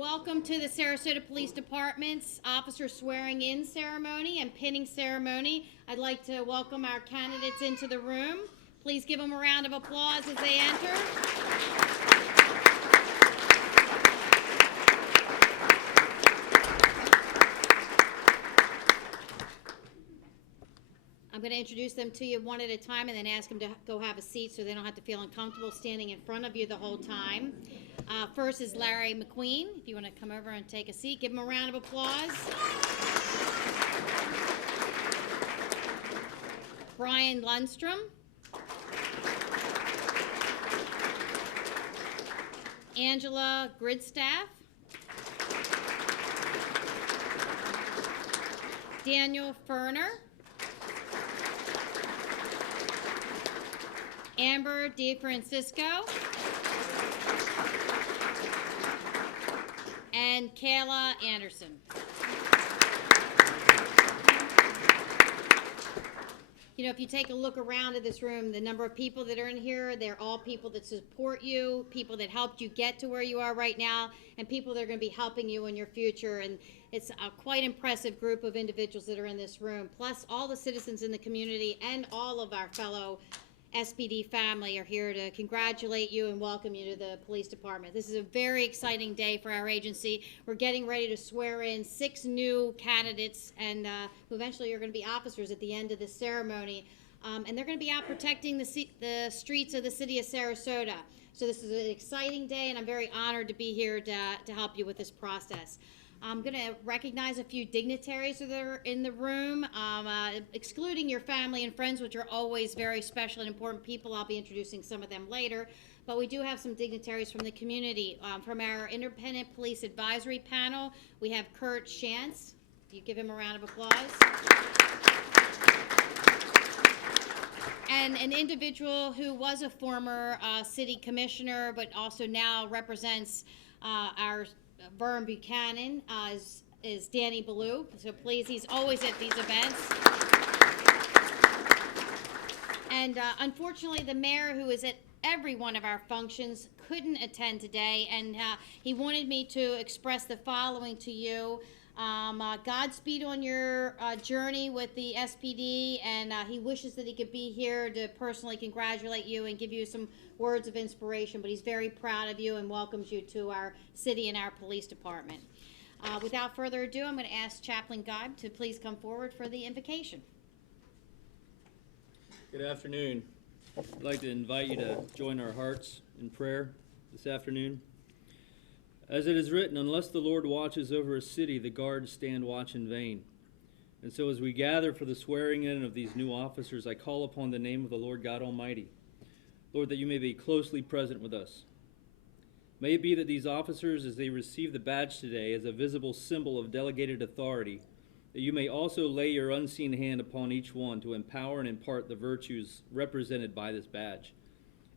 Welcome to the Sarasota Police Department's officer swearing in ceremony and pinning ceremony. I'd like to welcome our candidates into the room. Please give them a round of applause as they enter. I'm going to introduce them to you one at a time and then ask them to go have a seat so they don't have to feel uncomfortable standing in front of you the whole time. First is Larry McQueen. If you want to come over and take a seat, give him a round of applause. Bryan Lundstrum. Angela Grindstaff. Daniel Furner. Amber DeFrancisco. And Kayla Anderson. You know, if you take a look around at this room, the number of people that are in here, they're all people that support you, people that helped you get to where you are right now, and people that are going to be helping you in your future. And it's a quite impressive group of individuals that are in this room, plus all the citizens in the community and all of our fellow SPD family are here to congratulate you and welcome you to the police department. This is a very exciting day for our agency. We're getting ready to swear in 6 new candidates and who eventually are going to be officers at the end of the ceremony. And they're going to be out protecting the streets of the city of Sarasota. So this is an exciting day, and I'm very honored to be here to help you with this process. I'm going to recognize a few dignitaries that are in the room, excluding your family and friends, which are always very special and important people. I'll be introducing some of them later. But we do have some dignitaries from the community. From our Independent Police Advisory Panel, we have Kurt Shantz. You give him a round of applause. And an individual who was a former city commissioner, but also now represents our Vern Buchanan is Danny Ballou. So please, he's always at these events. And unfortunately, the mayor, who is at every one of our functions, couldn't attend today, and he wanted me to express the following to you. Godspeed on your journey with the SPD, and he wishes that he could be here to personally congratulate you and give you some words of inspiration, but he's very proud of you and welcomes you to our city and our police department. Without further ado, I'm going to ask Chaplain Geib to please come forward for the invocation. Good afternoon. I'd like to invite you to join our hearts in prayer this afternoon. As it is written, unless the Lord watches over a city, the guards stand watch in vain. And so as we gather for the swearing in of these new officers, I call upon the name of the Lord God Almighty. Lord, that you may be closely present with us. May it be that these officers, as they receive the badge today as a visible symbol of delegated authority, that you may also lay your unseen hand upon each one to empower and impart the virtues represented by this badge.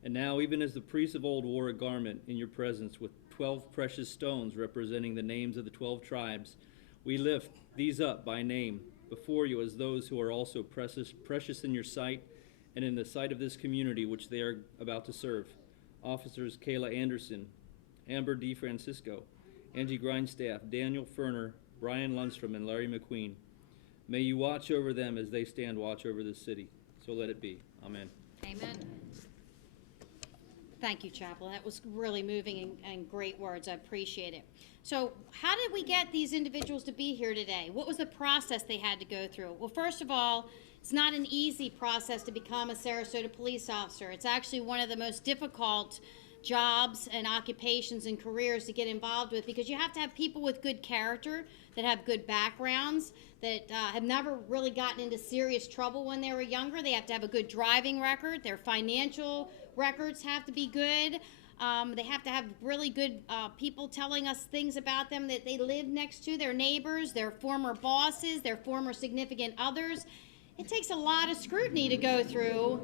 And now, even as the priests of old wore a garment in your presence with 12 precious stones representing the names of the 12 tribes, we lift these up by name before you as those who are also precious in your sight and in the sight of this community which they are about to serve. Officers Kayla Anderson, Amber DeFrancisco, Angie Grindstaff, Daniel Furner, Bryan Lundstrum, and Larry McQueen. May you watch over them as they stand watch over this city. So let it be. Amen. Amen. Thank you, Chaplain. That was really moving and great words. I appreciate it. So how did we get these individuals to be here today? What was the process they had to go through? Well, first of all, it's not an easy process to become a Sarasota police officer. It's actually one of the most difficult jobs and occupations and careers to get involved with, because you have to have people with good character, that have good backgrounds, that have never really gotten into serious trouble when they were younger. They have to have a good driving record. Their financial records have to be good. They have to have really good people telling us things about them that they live next to, their neighbors, their former bosses, their former significant others. It takes a lot of scrutiny to go through.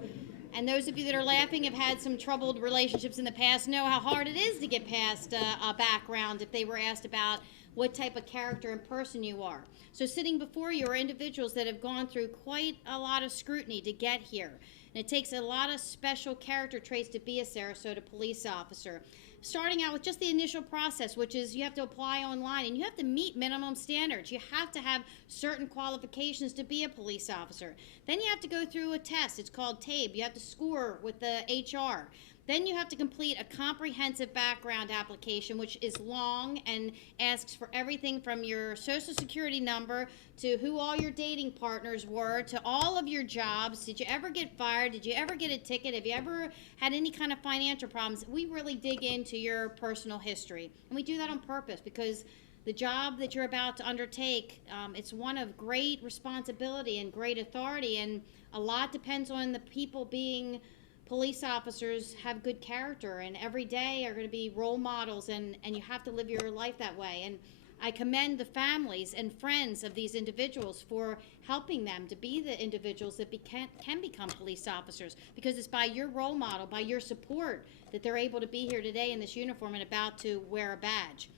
And those of you that are laughing have had some troubled relationships in the past know how hard it is to get past a background if they were asked about what type of character and person you are. So sitting before you are individuals that have gone through quite a lot of scrutiny to get here. And it takes a lot of special character traits to be a Sarasota police officer. starting out with just the initial process, which is you have to apply online and you have to meet minimum standards. You have to have certain qualifications to be a police officer. Then you have to go through a test. It's called TABE. You have to score with the HR. Then you have to complete a comprehensive background application, which is long and asks for everything from your social security number to who all your dating partners were to all of your jobs. Did you ever get fired? Did you ever get a ticket? Have you ever had any kind of financial problems? We really dig into your personal history. And we do that on purpose because the job that you're about to undertake, it's one of great responsibility and great authority, and a lot depends on the people being police officers have good character, and every day are going to be role models, and you have to live your life that way. And I commend the families and friends of these individuals for helping them to be the individuals that can become police officers, because it's by your role model, by your support, that they're able to be here today in this uniform and about to wear a badge.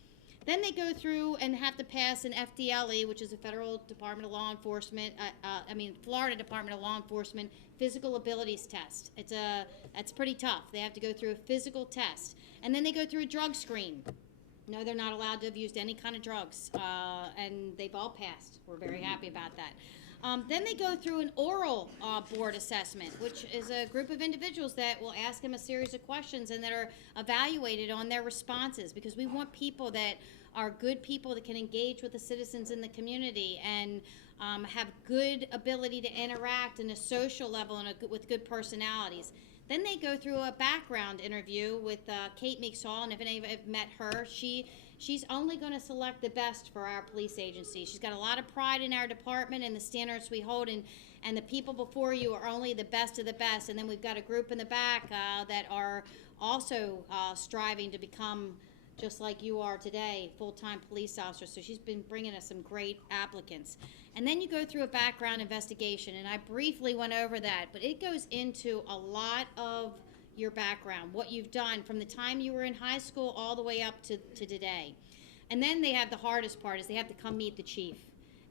Then they go through and have to pass an FDLE, which is the Federal Department of Law Enforcement, Florida Department of Law Enforcement physical abilities test. That's pretty tough. They have to go through a physical test. And then they go through a drug screen. No, they're not allowed to have used any kind of drugs, and they've all passed. We're very happy about that. Then they go through an oral board assessment, which is a group of individuals that will ask them a series of questions and that are evaluated on their responses, because we want people that are good people that can engage with the citizens in the community and have good ability to interact in a social level and with good personalities. Then they go through a background interview with Kate Meeks-Hall, and if any of you have met her, she's only going to select the best for our police agency. She's got a lot of pride in our department and the standards we hold, and the people before you are only the best of the best. And then we've got a group in the back that are also striving to become, just like you are today, full-time police officers. So she's been bringing us some great applicants. And then you go through a background investigation, and I briefly went over that, but it goes into a lot of your background, what you've done from the time you were in high school all the way up to today. And then they have the hardest part, is they have to come meet the chief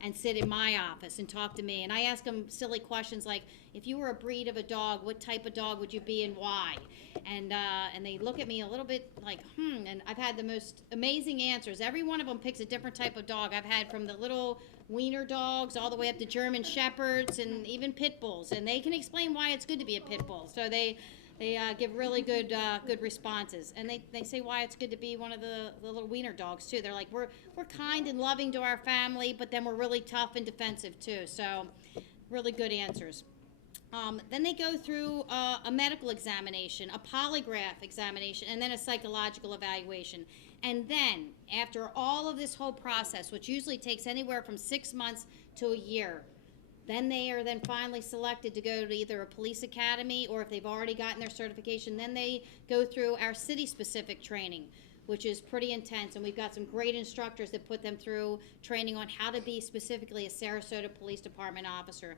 and sit in my office and talk to me. And I ask them silly questions like, if you were a breed of a dog, what type of dog would you be and why? And they look at me a little bit like, and I've had the most amazing answers. Every one of them picks a different type of dog. I've had from the little wiener dogs all the way up to German shepherds and even pit bulls. And they can explain why it's good to be a pit bull. So they give really good responses, and they say why it's good to be one of the little wiener dogs too. They're like, we're kind and loving to our family, but then we're really tough and defensive too. So really good answers. Then they go through a medical examination, a polygraph examination, and then a psychological evaluation. And then after all of this whole process, which usually takes anywhere from 6 months to a year, then they are finally selected to go to either a police academy, or if they've already gotten their certification, then they go through our city-specific training, which is pretty intense. And we've got some great instructors that put them through training on how to be specifically a Sarasota Police Department officer.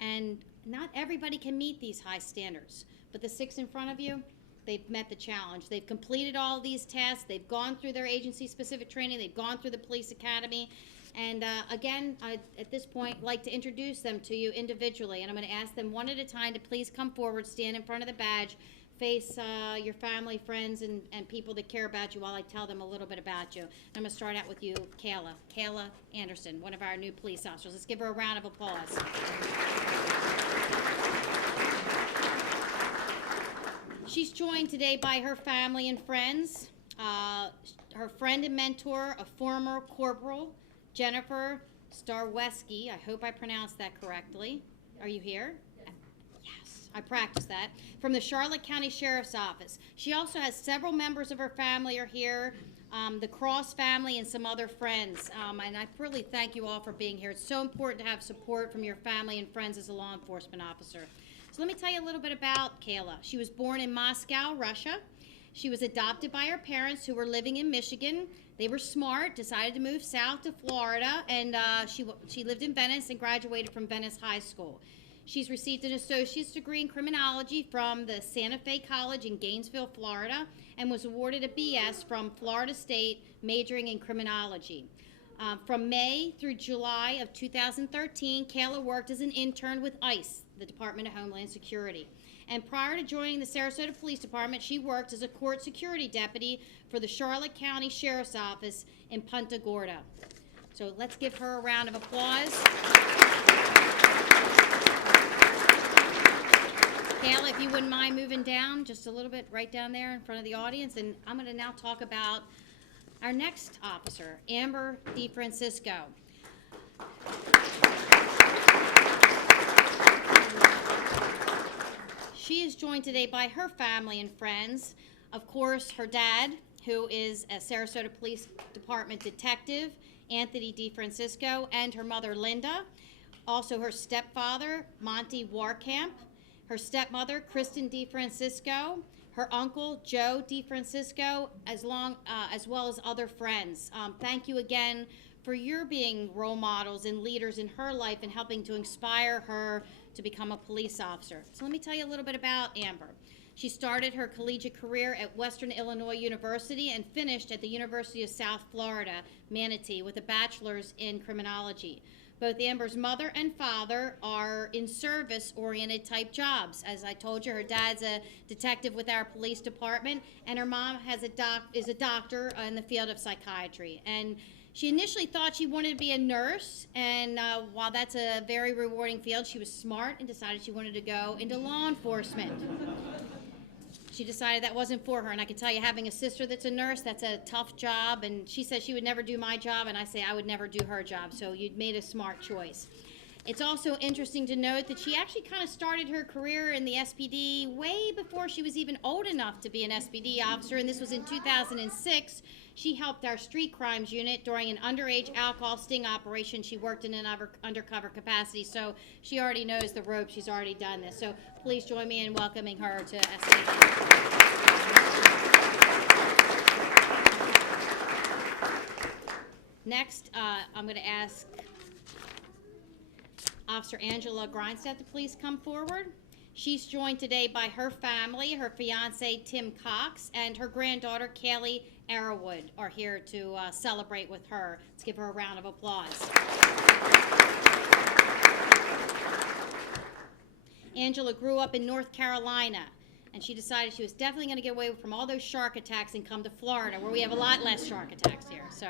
And not everybody can meet these high standards, but the 6 in front of you, they've met the challenge. They've completed all these tests. They've gone through their agency-specific training. They've gone through the police academy. And again, I'd at this point like to introduce them to you individually, and I'm going to ask them one at a time to please come forward, stand in front of the badge, face your family, friends, and people that care about you while I tell them a little bit about you. I'm going to start out with you, Kayla Anderson, one of our new police officers. Let's give her a round of applause. She's joined today by her family and friends, her friend and mentor, a former corporal, Jennifer Starweski. I hope I pronounced that correctly. Are you here? Yes, I practiced that. From the Charlotte County Sheriff's Office. She also has several members of her family are here, the Cross family and some other friends. And I really thank you all for being here. It's so important to have support from your family and friends as a law enforcement officer. So let me tell you a little bit about Kayla. She was born in Moscow, Russia. She was adopted by her parents who were living in Michigan. They were smart, decided to move south to Florida, and she lived in Venice and graduated from Venice High School. She's received an associate's degree in criminology from the Santa Fe College in Gainesville, Florida, and was awarded a BS from Florida State, majoring in criminology. From May through July of 2013, Kayla worked as an intern with ICE, the Department of Homeland Security. And prior to joining the Sarasota Police Department, she worked as a court security deputy for the Charlotte County Sheriff's Office in Punta Gorda. So let's give her a round of applause. Kayla, if you wouldn't mind moving down just a little bit, right down there in front of the audience. And I'm going to now talk about our next officer, Amber DeFrancisco. She is joined today by her family and friends. Of course, her dad, who is a Sarasota Police Department detective, Anthony DeFrancisco, and her mother, Linda. Also her stepfather, Monty Warkamp, her stepmother, Kristen DeFrancisco, her uncle, Joe DeFrancisco, as well as other friends. Thank you again for your being role models and leaders in her life and helping to inspire her to become a police officer. So let me tell you a little bit about Amber. She started her collegiate career at Western Illinois University and finished at the University of South Florida, Manatee, with a bachelor's in criminology. Both Amber's mother and father are in service-oriented type jobs. As I told you, her dad's a detective with our police department, and her mom is a doctor in the field of psychiatry. And she initially thought she wanted to be a nurse, and while that's a very rewarding field, she was smart and decided she wanted to go into law enforcement. She decided that wasn't for her, and I can tell you, having a sister that's a nurse, that's a tough job, and she said she would never do my job, and I say I would never do her job, so you'd made a smart choice. It's also interesting to note that she actually kind of started her career in the SPD way before she was even old enough to be an SPD officer, and this was in 2006. She helped our street crimes unit during an underage alcohol sting operation. She worked in an undercover capacity, so she already knows the ropes. She's already done this. So please join me in welcoming her to SPD. Next, I'm going to ask Officer Angela Grindstaff to please come forward. She's joined today by her family, her fiance Tim Cox, and her granddaughter Kayla Arrowwood are here to celebrate with her. Let's give her a round of applause. Angela grew up in North Carolina, and she decided she was definitely going to get away from all those shark attacks and come to Florida, where we have a lot less shark attacks here. So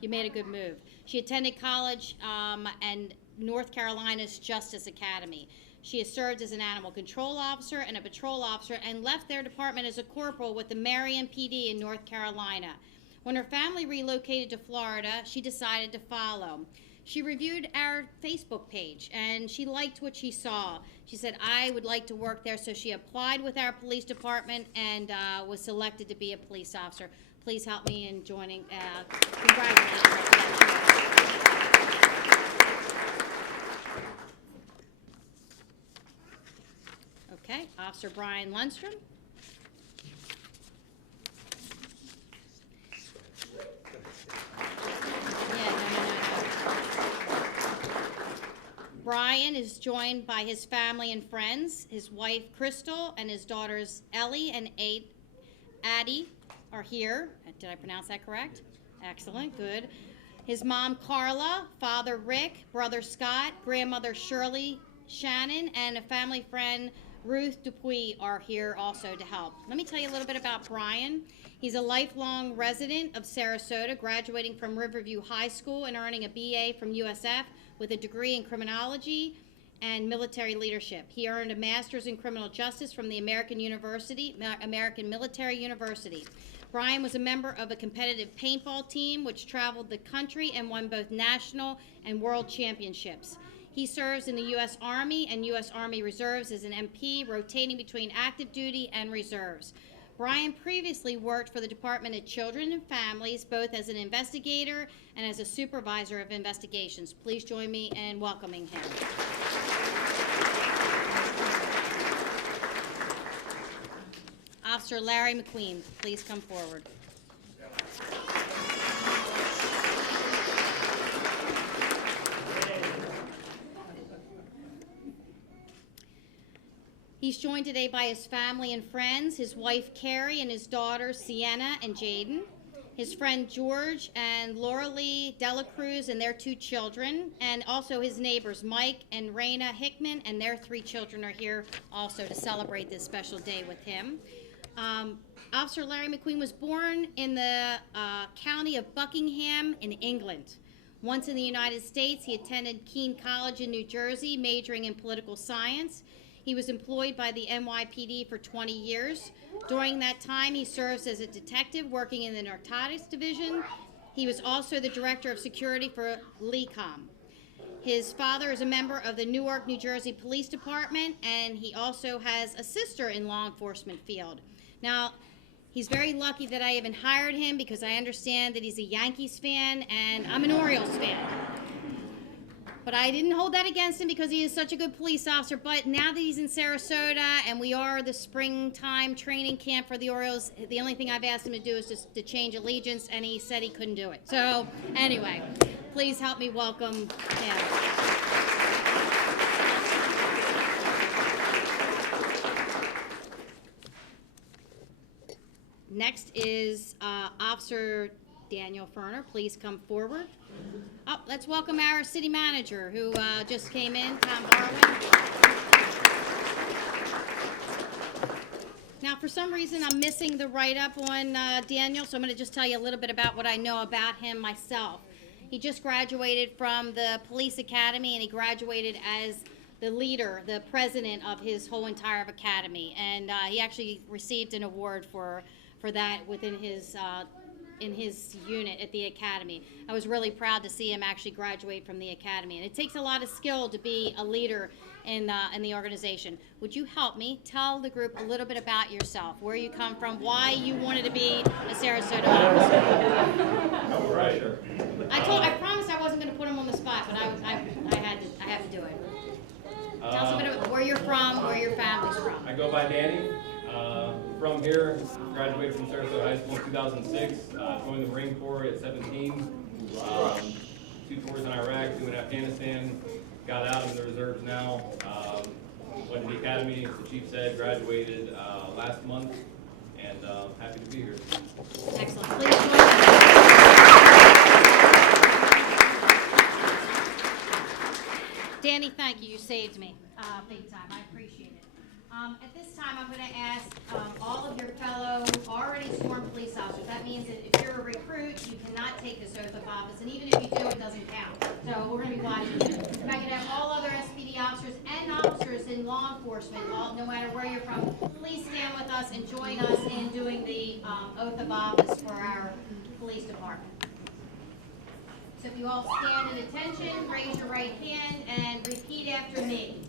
you made a good move. She attended college and North Carolina's Justice Academy. She has served as an animal control officer and a patrol officer and left their department as a corporal with the Marion PD in North Carolina. When her family relocated to Florida, she decided to follow. She reviewed our Facebook page and she liked what she saw. She said, I would like to work there, so she applied with our police department and was selected to be a police officer. Please help me in joining, congratulations her. Okay, Officer Bryan Lundstrum. Bryan is joined by his family and friends. His wife, Crystal, and his daughters, Ellie and Addie, are here. Did I pronounce that correct? Excellent, good. His mom, Carla, father, Rick, brother, Scott, grandmother, Shirley, Shannon, and a family friend, Ruth Dupuy, are here also to help. Let me tell you a little bit about Bryan. He's a lifelong resident of Sarasota, graduating from Riverview High School and earning a BA from USF with a degree in criminology and military leadership. He earned a master's in criminal justice from the American Military University. Bryan was a member of a competitive paintball team which traveled the country and won both national and world championships. He serves in the U.S. Army and U.S. Army Reserves as an MP, rotating between active duty and reserves. Bryan previously worked for the Department of Children and Families, both as an investigator and as a supervisor of investigations. Please join me in welcoming him. Officer Larry McQueen, please come forward. He's joined today by his family and friends, his wife Carrie and his daughters Sienna and Jaden. his friend George and Laura Lee Dela Cruz and their 2 children, and also his neighbors Mike and Raina Hickman and their 3 children are here also to celebrate this special day with him. Officer Larry McQueen was born in the county of Buckingham in England. Once in the United States, he attended Keene College in New Jersey, majoring in political science. He was employed by the NYPD for 20 years. During that time, he serves as a detective working in the narcotics division. He was also the director of security for LECOM. His father is a member of the Newark, New Jersey Police Department, and he also has a sister in law enforcement field. Now, he's very lucky that I even hired him because I understand that he's a Yankees fan and I'm an Orioles fan. But I didn't hold that against him because he is such a good police officer. But now that he's in Sarasota and we are the springtime training camp for the Orioles, the only thing I've asked him to do is just to change allegiance, and he said he couldn't do it. So anyway, please help me welcome him. Next is Officer Daniel Furner. Please come forward. Oh, let's welcome our city manager who just came in, Tom Barwin. Now, for some reason, I'm missing the write-up on Daniel, so I'm going to just tell you a little bit about what I know about him myself. He just graduated from the police academy, and he graduated as the leader, the president of his whole entire academy, and he actually received an award for that within his in his unit at the academy. I was really proud to see him actually graduate from the academy, and it takes a lot of skill to be a leader in the organization. Would you help me tell the group a little bit about yourself, where you come from, why you wanted to be a Sarasota officer? All right. I promised I wasn't going to put him on the spot, but I had to do it. Tell us a bit about where you're from, where your family's from. I go by Danny. From here, graduated from Sarasota High School in 2006. Joined the Marine Corps at 17. 2 tours in Iraq, 2 in Afghanistan. Got out in the reserves now. Went to the academy, as the chief said, graduated last month, and happy to be here. Excellent. Please join me. Danny, thank you. You saved me big time. I appreciate it. At this time, I'm going to ask all of your fellow already sworn police officers. That means that if you're a recruit, you cannot take this oath of office, and even if you do, it doesn't count. So we're going to be watching you. If I could have all other SPD officers and officers in law enforcement, no matter where you're from, please stand with us and join us in doing the oath of office for our police department. So if you all stand at attention, raise your right hand and repeat after me.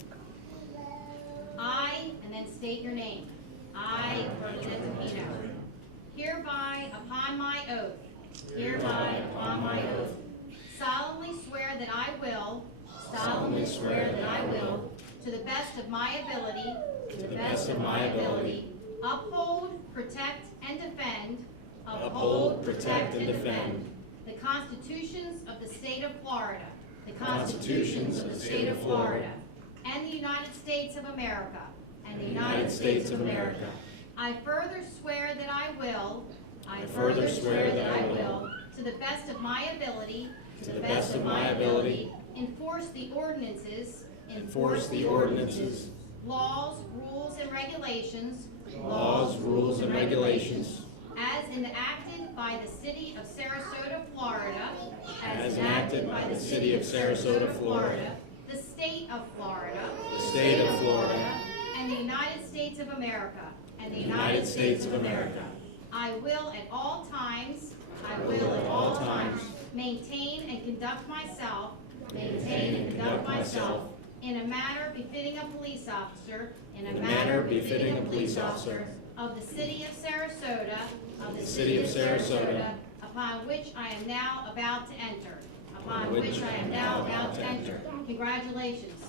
I, and then state your name. I, Bernadette DiPino, hereby upon my oath, solemnly swear that I will, to the best of my ability, uphold, protect, and defend, the constitutions of the state of Florida, and the United States of America. I further swear that I will, to the best of my ability, enforce the ordinances, laws, rules, and regulations, as enacted by the city of Sarasota, Florida, the state of Florida, and the United States of America, I will at all times, maintain and conduct myself, in a manner befitting a police officer, of the city of Sarasota, upon which I am now about to enter. Congratulations.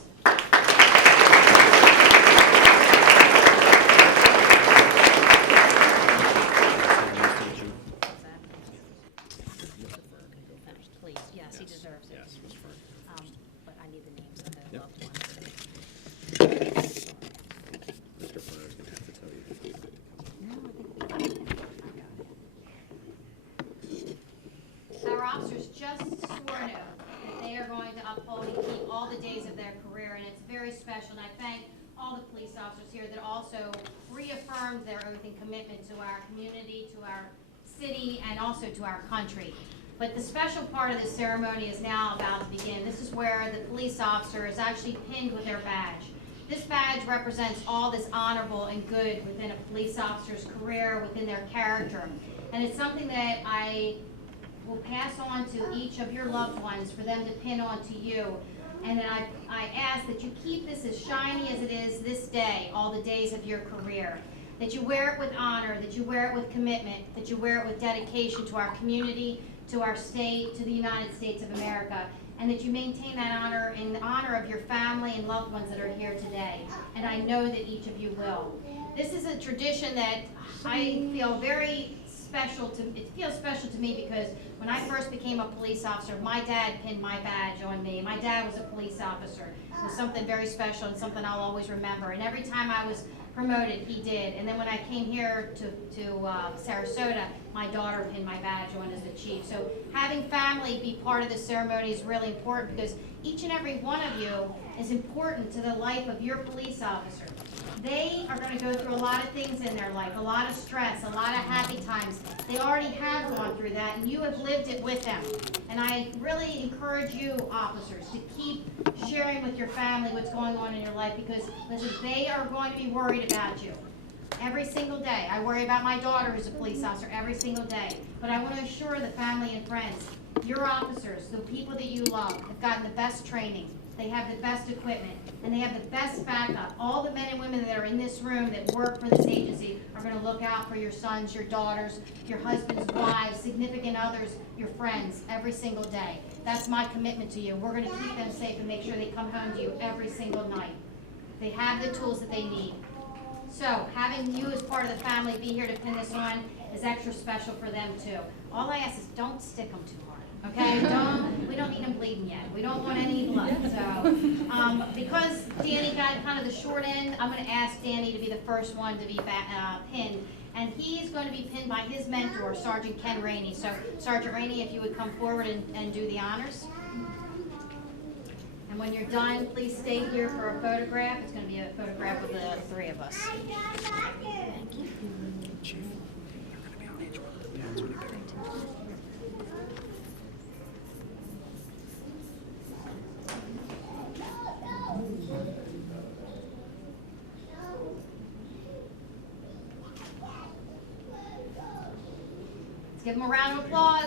Please, yes, he deserves it. Yes, Ms. Furner. But I need the names of the loved ones. Mr. Furner's gonna have to tell you. No, I think we got it. I got it. just swore to that they are going to uphold and keep all the days of their career, and it's very special. And I thank all the police officers here that also reaffirmed their oath and commitment to our community, to our city, and also to our country. But the special part of this ceremony is now about to begin. This is where the police officer is actually pinned with their badge. This badge represents all this honorable and good within a police officer's career, within their character. And it's something that I will pass on to each of your loved ones for them to pin onto you. And then I ask that you keep this as shiny as it is this day, all the days of your career. That you wear it with honor, that you wear it with commitment, that you wear it with dedication to our community, to our state, to the United States of America, and that you maintain that honor in honor of your family and loved ones that are here today. And I know that each of you will. This is a tradition that I feel very special to, it feels special to me because when I first became a police officer, my dad pinned my badge on me. My dad was a police officer. It was something very special and something I'll always remember. And every time I was promoted, he did. And then when I came here to Sarasota, my daughter pinned my badge on as the chief. So having family be part of this ceremony is really important because each and every one of you is important to the life of your police officer. They are going to go through a lot of things in their life, a lot of stress, a lot of happy times. They already have gone through that, and you have lived it with them. And I really encourage you, officers, to keep sharing with your family what's going on in your life because, listen, they are going to be worried about you every single day. I worry about my daughter who's a police officer every single day. But I want to assure the family and friends, your officers, the people that you love, have gotten the best training. They have the best equipment, and they have the best backup. All the men and women that are in this room that work for this agency are going to look out for your sons, your daughters, your husbands, wives, significant others, your friends, every single day. That's my commitment to you. We're going to keep them safe and make sure they come home to you every single night. They have the tools that they need. So having you as part of the family be here to pin this on is extra special for them too. All I ask is don't stick them too hard. Okay, we don't need him bleeding yet. We don't want any blood. So, because Danny got kind of the short end, I'm going to ask Danny to be the first one to be pinned. And he's going to be pinned by his mentor, Sergeant Ken Rainey. So, Sergeant Rainey, if you would come forward and do the honors. And when you're done, please stay here for a photograph. It's going to be a photograph of the three of us. Thank you. Chief, you're going to be on each one. Yeah, that's what I picked. Let's give them a round of applause.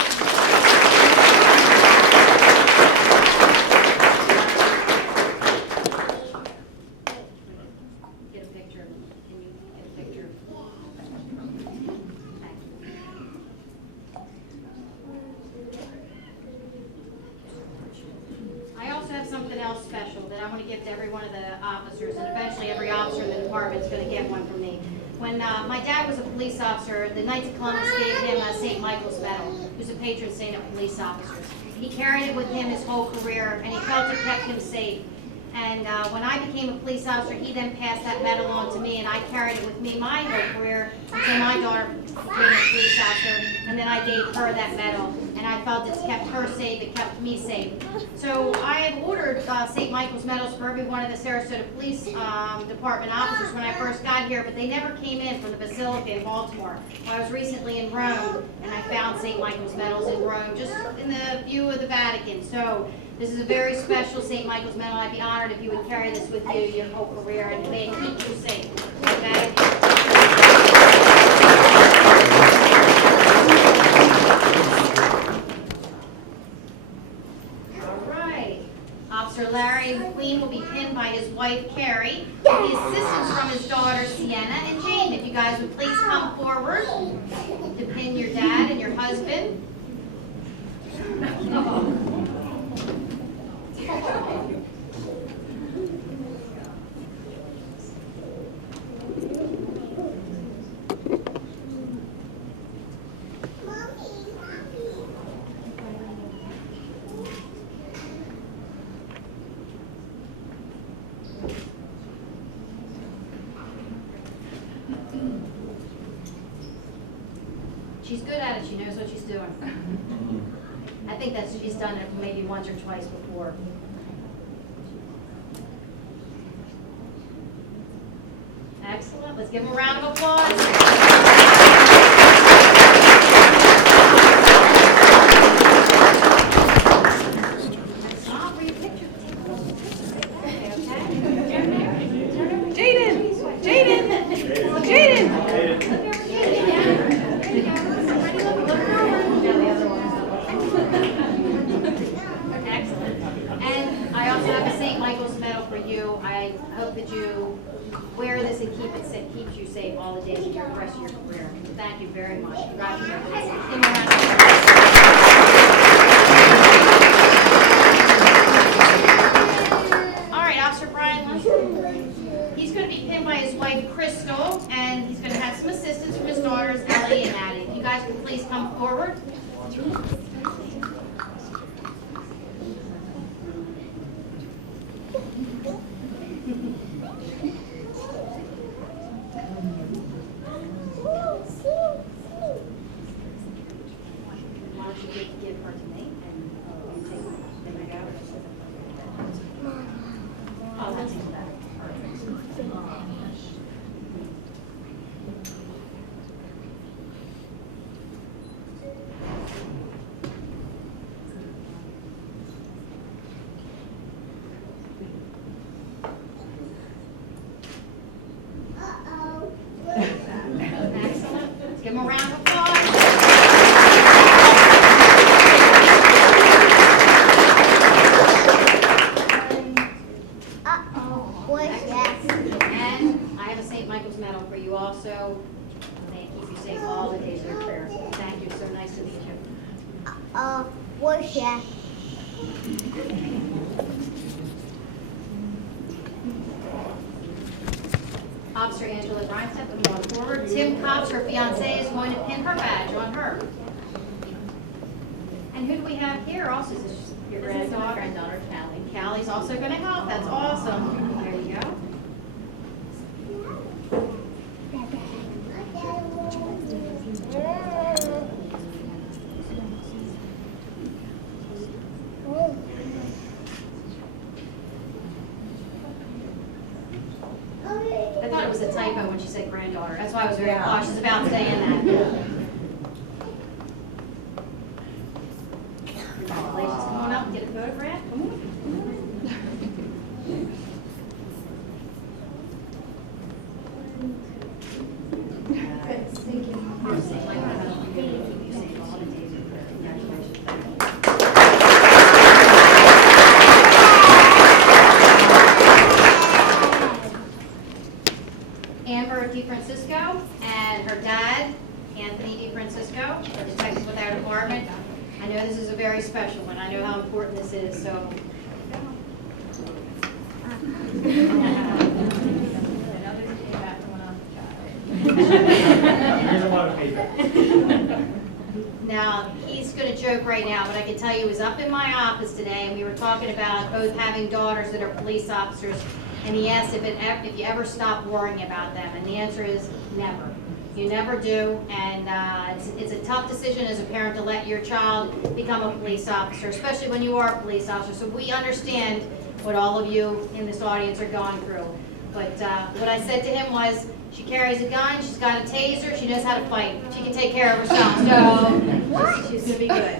Get a picture. Can you get a picture? I also have something else special that I want to give to every one of the officers, and eventually every officer in the department is going to get one from me. When my dad was a police officer, the Knights of Columbus gave him a St. Michael's Medal, who's a patron saint of police officers. He carried it with him his whole career, and he felt it kept him safe. And when I became a police officer, he then passed that medal on to me, and I carried it with me my whole career until my daughter became a police officer, and then I gave her that medal, and I felt it's kept her safe, it kept me safe. So I have ordered St. Michael's medals for every one of the Sarasota Police Department officers when I first got here, but they never came in from the Basilica in Baltimore. I was recently in Rome, and I found St. Michael's medals in Rome, just in the view of the Vatican. So this is a very special St. Michael's medal. I'd be honored if you would carry this with you your whole career, and may it keep you safe. Okay? Officer Larry McQueen will be pinned by his wife, Carrie, with the assistance from his daughters, Sienna and Jane. If you guys would please come forward to pin your dad and your husband. She's good at it. She knows what she's doing. I think that she's done it maybe once or twice before. Excellent. Let's give them a round of applause. Excellent. And I also have a St. Michael's medal for you. I hope that you wear this and keeps you safe all the days of the rest of your career. Thank you very much. Congratulations. Give me a round of applause. All right, Officer Bryan Lundstrum. He's going to be pinned by his wife, Crystal, and he's going to have some assistance from his daughters, Ellie and Addie. If you guys could please come forward. Why don't you give her to me and you take mine. There we go. Oh, that's even better. Excellent. Let's give him a round of applause. And I have a St. Michael's medal for you also. May it keep you safe all the days of your career. Thank you. So nice to meet you. Officer Angela Grindstaff, come on forward. Tim Cobbs, her fiance, is going to pin her badge on her. And who do we have here also? Is this your granddaughter? Granddaughter, Callie. Callie's also going to help. That's awesome. There you go. I thought it was a typo when she said granddaughter. That's why I was very cautious about saying that. Congratulations. Come on up and get a photograph. Come on. Thank you. Amber DeFrancisco and her dad, Anthony DeFrancisco, are detectives with our department. I know this is a very special one. I know how important this is, so. Here's a lot of paper. Now, he's going to joke right now, but I can tell you he was up in my office today, and we were talking about both having daughters that are police officers, and he asked if you ever stop worrying about them, and the answer is never. You never do, and it's a tough decision as a parent to let your child become a police officer, especially when you are a police officer, so we understand what all of you in this audience are going through. But what I said to him was, she carries a gun, she's got a taser, she knows how to fight. She can take care of herself, so she's going to be good.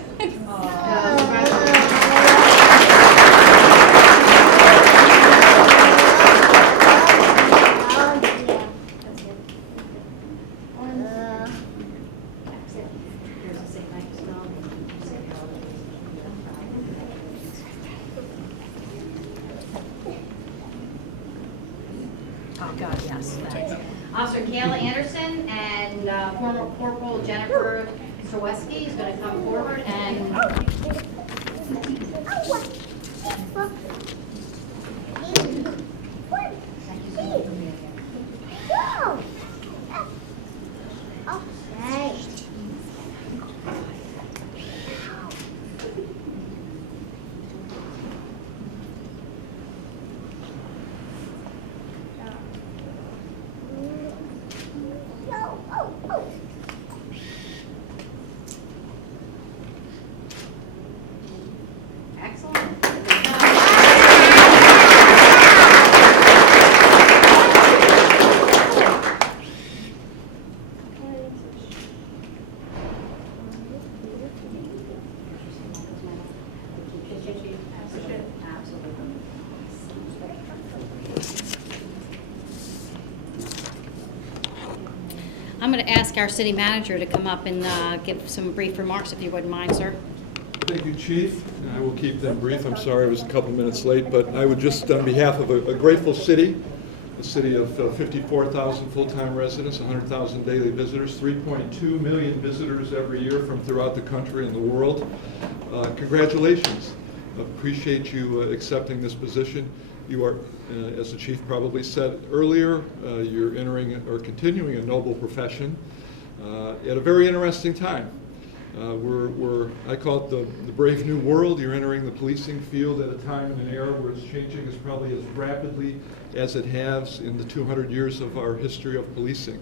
Oh, God, yes. Officer Kayla Anderson and former Corporal Jennifer Straweski is going to come forward and I'm going to ask our city manager to come up and give some brief remarks, if you wouldn't mind, sir. Thank you, Chief. I will keep them brief. I'm sorry I was a couple minutes late, but I would just, on behalf of a grateful city, a city of 54,000 full-time residents, 100,000 daily visitors, 3.2 million visitors every year from throughout the country and the world. Congratulations. Appreciate you accepting this position. You are, as the Chief probably said earlier, you're entering or continuing a noble profession at a very interesting time. I call it the brave new world. You're entering the policing field at a time and an era where it's changing as probably as rapidly as it has in the 200 years of our history of policing.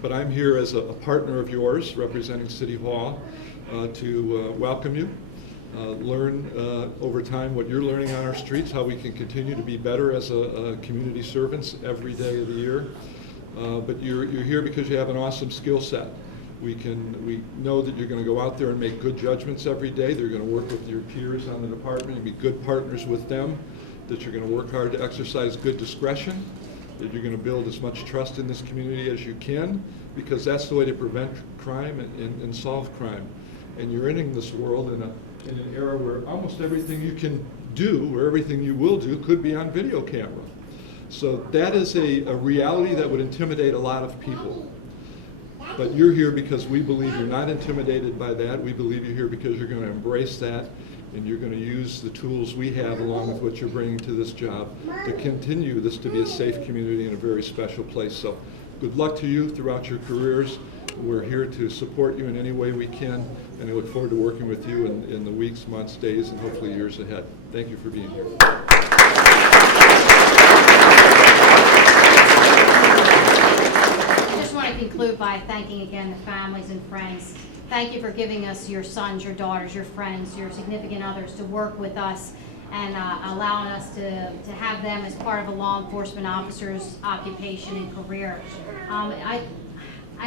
But I'm here as a partner of yours, representing City Hall, to welcome you, learn over time what you're learning on our streets, how we can continue to be better as a community servants every day of the year. But you're here because you have an awesome skill set. We know that you're going to go out there and make good judgments every day. They're going to work with your peers on the department and be good partners with them, that you're going to work hard to exercise good discretion, that you're going to build as much trust in this community as you can, because that's the way to prevent crime and solve crime. And you're entering this world in an era where almost everything you can do, or everything you will do, could be on video camera. So that is a reality that would intimidate a lot of people. But you're here because we believe you're not intimidated by that. We believe you're here because you're going to embrace that, and you're going to use the tools we have along with what you're bringing to this job to continue this to be a safe community and a very special place. So good luck to you throughout your careers. We're here to support you in any way we can, and I look forward to working with you in the weeks, months, days, and hopefully years ahead. Thank you for being here. Conclude by thanking again the families and friends. Thank you for giving us your sons, your daughters, your friends, your significant others to work with us and allowing us to have them as part of a law enforcement officer's occupation and career. I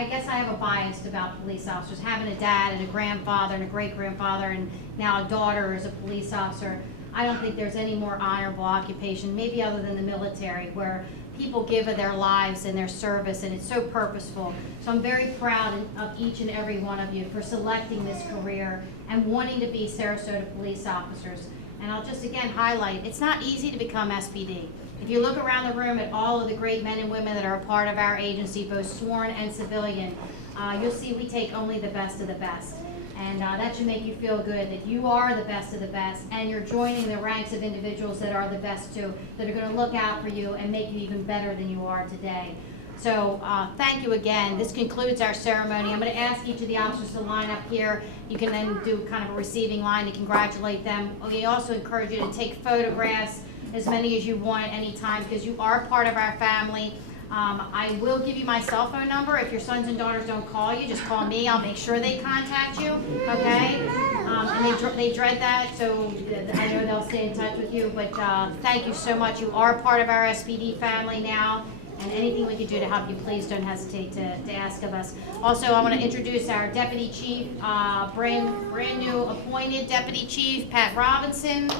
guess I have a bias about police officers. Having a dad and a grandfather and a great-grandfather and now a daughter as a police officer, I don't think there's any more honorable occupation, maybe other than the military, where people give of their lives and their service, and it's so purposeful. So I'm very proud of each and every one of you for selecting this career and wanting to be Sarasota police officers. And I'll just again highlight, it's not easy to become SPD. If you look around the room at all of the great men and women that are a part of our agency, both sworn and civilian, you'll see we take only the best of the best. And that should make you feel good that you are the best of the best, and you're joining the ranks of individuals that are the best too, that are going to look out for you and make you even better than you are today. So thank you again. This concludes our ceremony. I'm going to ask each of the officers to line up here. You can then do kind of a receiving line to congratulate them. We also encourage you to take photographs, as many as you want at any time, because you are part of our family. I will give you my cell phone number. If your sons and daughters don't call you, just call me. I'll make sure they contact you, okay? And they dread that, so I know they'll stay in touch with you. But thank you so much. You are part of our SPD family now, and anything we can do to help you, please don't hesitate to ask of us. Also, I want to introduce our Deputy Chief, brand new appointed Deputy Chief, Pat Robinson.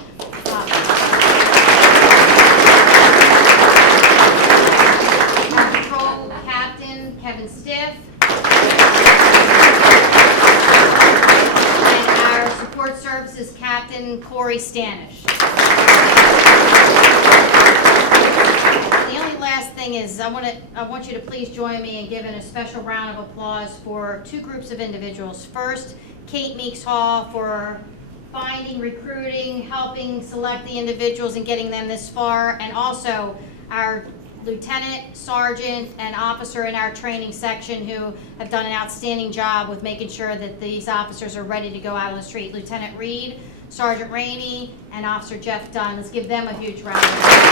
Patrol Captain Kevin Stiff, and our Support Services Captain Corey Stanish. The only last thing is I want you to please join me in giving a special round of applause for two groups of individuals. First, Kate Meeks Hall for finding, recruiting, helping select the individuals and getting them this far, and also our lieutenant, sergeant, and officer in our training section who have done an outstanding job with making sure that these officers are ready to go out on the street. Lieutenant Reed, Sergeant Rainey, and Officer Jeff Dunn. Let's give them a huge round of applause.